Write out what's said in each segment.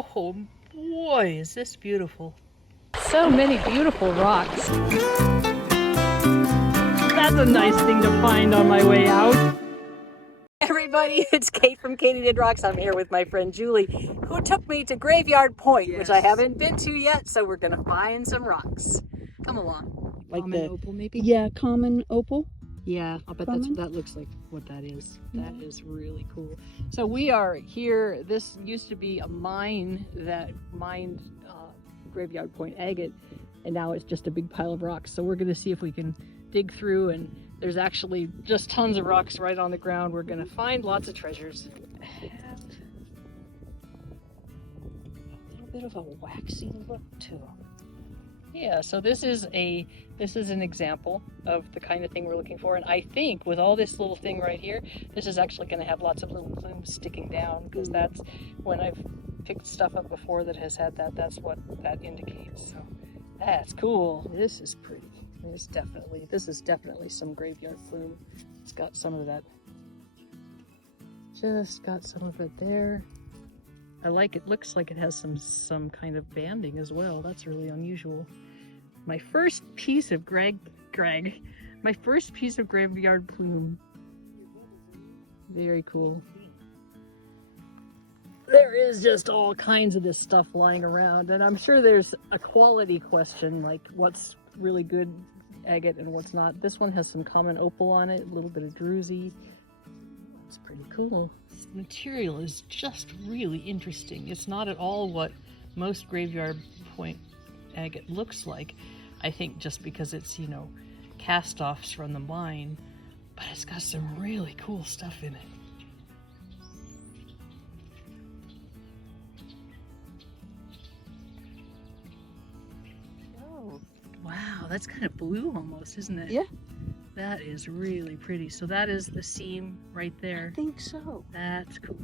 Oh boy, is this beautiful. So many beautiful rocks. That's a nice thing to find on my way out. Everybody, it's Kate from Katie Did Rocks. I'm here with my friend Julie, who took me to Graveyard Point, which I haven't been to yet, so we're gonna find some rocks. Come along. Like common the opal, maybe? Yeah, common opal. Yeah, I'll bet Common? that looks like what that is. Yeah. That is really cool. So we are here. This used to be a mine that mined Graveyard Point agate, and now it's just a big pile of rocks. So we're gonna see if we can dig through, and there's actually just tons of rocks right on the ground. We're gonna find lots of treasures. A little bit of a waxy look to them. Yeah, so this is an example of the kind of thing we're looking for, and I think with all this little thing right here, this is actually going to have lots of little plumes sticking down, because that's when I've picked stuff up before that has had that. That's what that indicates. So that's cool. This is pretty. This is definitely some graveyard plume. It's got some of that. Just got some of it there. I like it. Looks like it has some kind of banding as well. That's really unusual. My first piece of my first piece of graveyard plume. Very cool. There is just all kinds of this stuff lying around, and I'm sure there's a quality question, like what's really good agate and what's not. This one has some common opal on it, a little bit of druzy. It's pretty cool. This material is just really interesting. It's not at all what most Graveyard Point agate looks like. I think just because it's, cast-offs from the mine, but it's got some really cool stuff in it. Oh, wow, that's kind of blue almost, isn't it? Yeah. That is really pretty. So that is the seam right there. I think so. That's cool.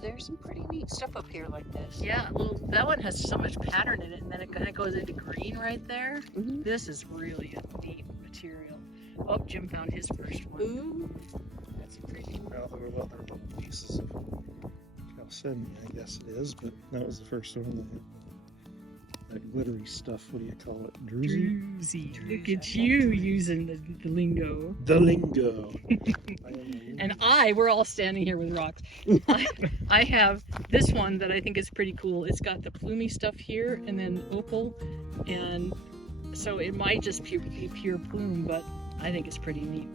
There's some pretty neat stuff up here like this. Yeah, well, that one has so much pattern in it, and then it kind of goes into green right there. Mm-hmm. This is really a neat material. Oh, Jim found his first one. Ooh. That's pretty. Well, there were other little pieces of calcedony, I guess it is, but that was the first one. That glittery stuff, what do you call it? Druzy. Look at you using the lingo. The lingo. And we're all standing here with rocks. I have this one that I think is pretty cool. It's got the plumey stuff here and then opal, and so it might just be pure plume, but I think it's pretty neat.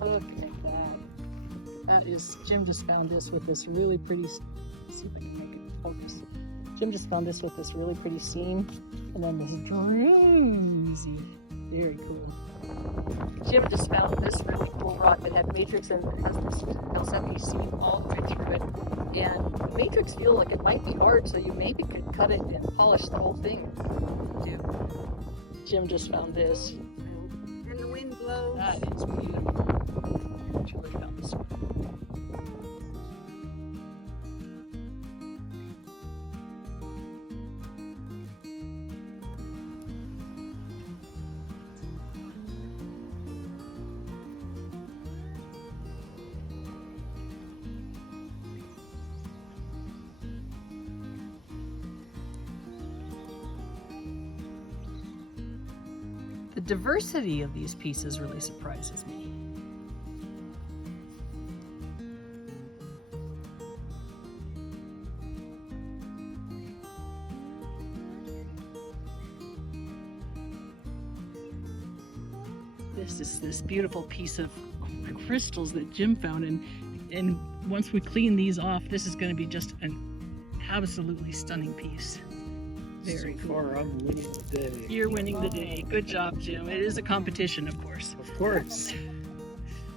Look at that. That is, Jim just found this with this really pretty, let's see if I can make it focus. Jim just found this with this really pretty seam, and then this druzy. Very cool. Jim just found this really cool rock that had matrix and it has this calcedony seam all the way through it. And the matrix feels like it might be hard, so you maybe could cut it and polish the whole thing. Jim just found this. And the wind blows. That is beautiful. Julie found this one. The diversity of these pieces really surprises me. This is this beautiful piece of crystals that Jim found, and once we clean these off, this is going to be just an absolutely stunning piece. Very so far, I'm winning the day. You're winning the day. Good job, Jim. It is a competition, of course. Of course.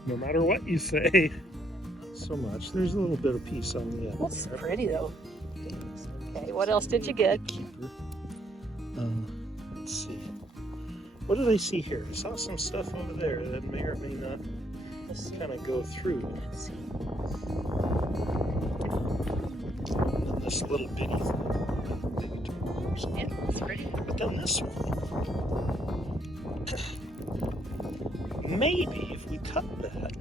No matter what you say. So much. There's a little bit of piece on the end. That's pretty, though. Okay, what else did you get? Let's see. What did I see here? I saw some stuff over there that may or may not kind of go through. Let's see. And this little bitty thing. Yeah, that's pretty. But then this one. Maybe if we cut that,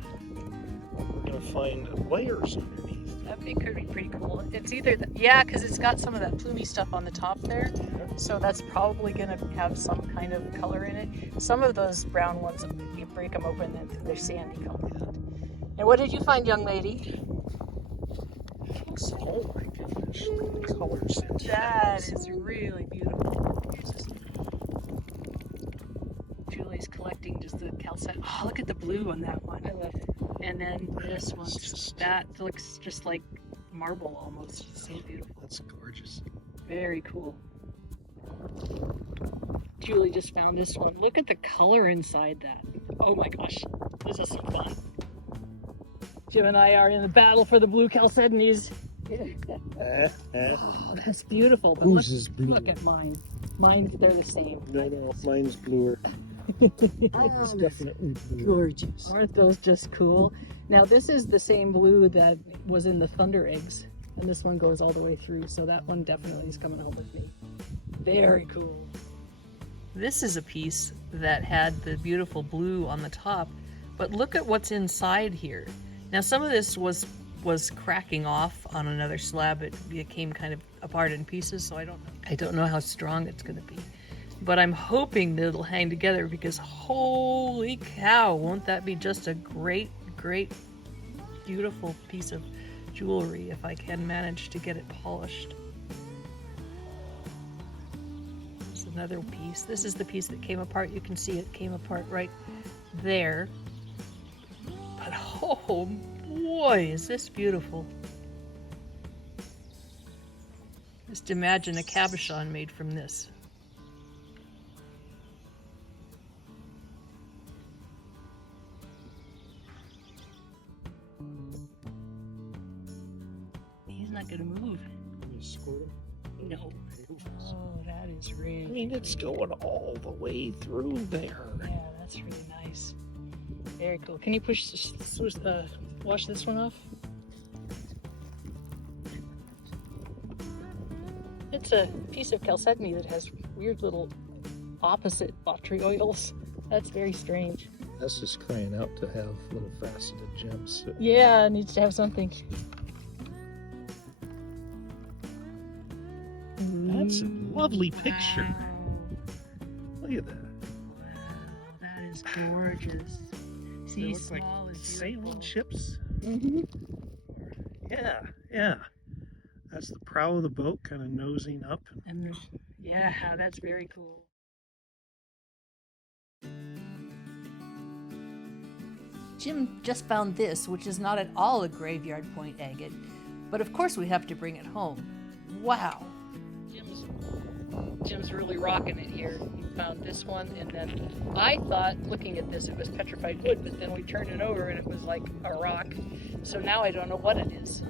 we're going to find layers underneath. That'd It could be pretty cool. It's either, yeah, because it's got some of that plumy stuff on the top there. So that's probably going to have some kind of color in it. Some of those brown ones, you break them open and they're sandy colored. And what did you find, young lady? Oh my goodness. The colors. That is really beautiful. Julie's collecting just the calcedony. Oh, look at the blue on that one. I love it. And then this one, that looks just like marble almost. It's so beautiful. That's gorgeous. Very cool. Julie just found this one. Look at the color inside that. Oh my gosh, this is so fun. Jim and I are in the battle for the blue chalcedonies. Oh, that's beautiful. But Whose is blue? look at mine. Mine, they're the same. No, mine's bluer. It's definitely blue. Gorgeous. Aren't those just cool? Now this is the same blue that was in the thunder eggs, and this one goes all the way through, so that one definitely is coming home with me. Very cool. This is a piece that had the beautiful blue on the top, but look at what's inside here. Now some of this was cracking off on another slab. It came kind of apart in pieces, so I don't know how strong it's going to be. But I'm hoping that it'll hang together because holy cow, won't that be just a great, great, beautiful piece of jewelry if I can manage to get it polished. There's another piece. This is the piece that came apart. You can see it came apart right there. But oh boy, is this beautiful. Just imagine a cabochon made from this. He's not gonna move. You squirt it? No. Oh, that is really. I mean, it's going all the way through there. Yeah, that's really nice. Very cool. Can you wash this one off? It's a piece of chalcedony that has weird little opposite botryoidals. That's very strange. That's just crying out to have little faceted gems. Yeah, it needs to have something. That's a lovely picture. Look at that. That is gorgeous. They See, look like small is sailing beautiful. ships. Mm-hmm. Yeah. That's the prow of the boat kind of nosing up. And yeah, that's very cool. Jim just found this, which is not at all a graveyard point agate, but of course we have to bring it home. Wow. Jim's really rocking it here. He found this one, and then I thought, looking at this, it was petrified wood, but then we turned it over and it was like a rock. So now I don't know what it is.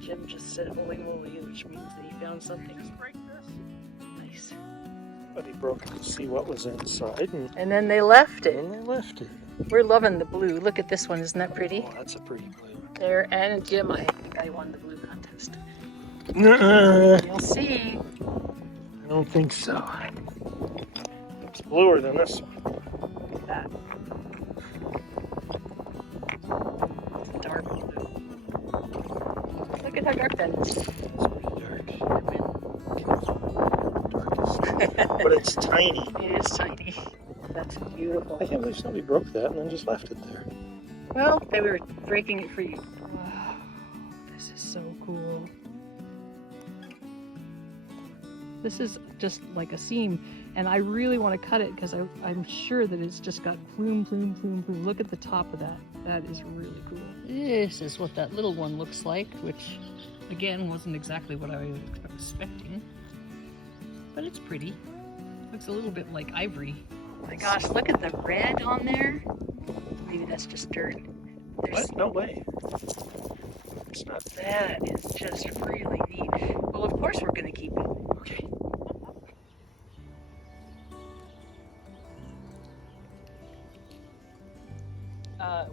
Jim just said holy moly, which means that he found something. Just break this. Nice. But he broke it to see what was inside, And then they left it. and they left it. We're loving the blue. Look at this one, isn't that pretty? Oh, that's a pretty blue. There, and Jim, I think I won the blue contest. Nuh-uh. You'll see. I don't think so. It's bluer than this one. Look at that. Dark blue. Look at how dark that is. It's pretty dark. But it's tiny. It is tiny. That's beautiful. I can't believe somebody broke that and then just left it there. Well, they were breaking it for you. Wow, this is so cool. This is just like a seam, and I really want to cut it because I'm sure that it's just got plume, plume, plume, plume. Look at the top of that. That is really cool. This is what that little one looks like, which again wasn't exactly what I was expecting, but it's pretty. Looks a little bit like ivory. Oh my gosh, look at the red on there. Maybe that's just dirt. What? No way. It's not That is just really neat. Well, of course we're going to keep it. okay.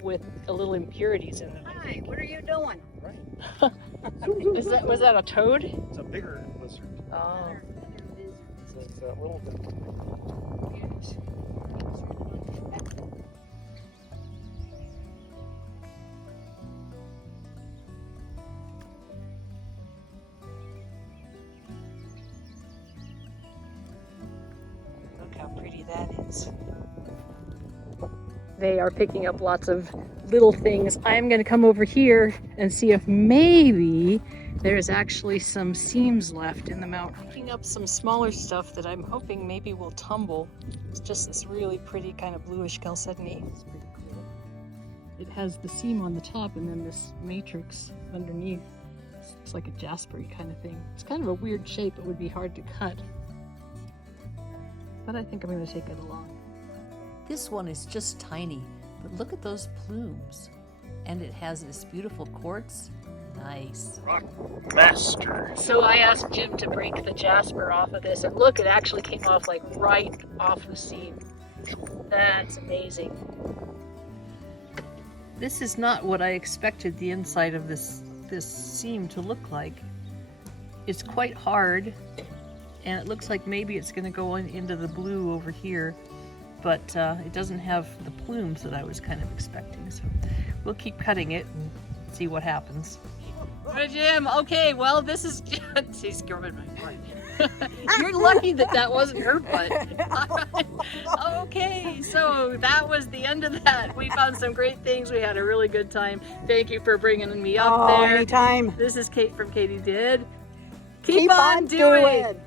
With a little impurities in it. Hi, what are you doing? Right. Was that a toad? It's a bigger lizard. Oh. So it's that little bit. Look how pretty that is. They are picking up lots of little things. I'm going to come over here and see if maybe there's actually some seams left in the mountain. Picking up some smaller stuff that I'm hoping maybe will tumble. It's just this really pretty kind of bluish calcedony. It's pretty cool. It has the seam on the top and then this matrix underneath. It's like a jaspery kind of thing. It's kind of a weird shape. It would be hard to cut. But I think I'm going to take it along. This one is just tiny, but look at those plumes. And it has this beautiful quartz. Nice. Rock master. So I asked Jim to break the jasper off of this, and look, it actually came off like right off the seam. That's amazing. This is not what I expected the inside of this seam to look like. It's quite hard, and it looks like maybe it's going to go into the blue over here, but it doesn't have the plumes that I was kind of expecting. So we'll keep cutting it and see what happens. Hey, Jim, okay, well, this is... She's grabbing my butt. You're lucky that wasn't her butt. Okay, so that was the end of that. We found some great things. We had a really good time. Thank you for bringing me up there. Anytime. This is Kate from Katie Did. Keep on doing.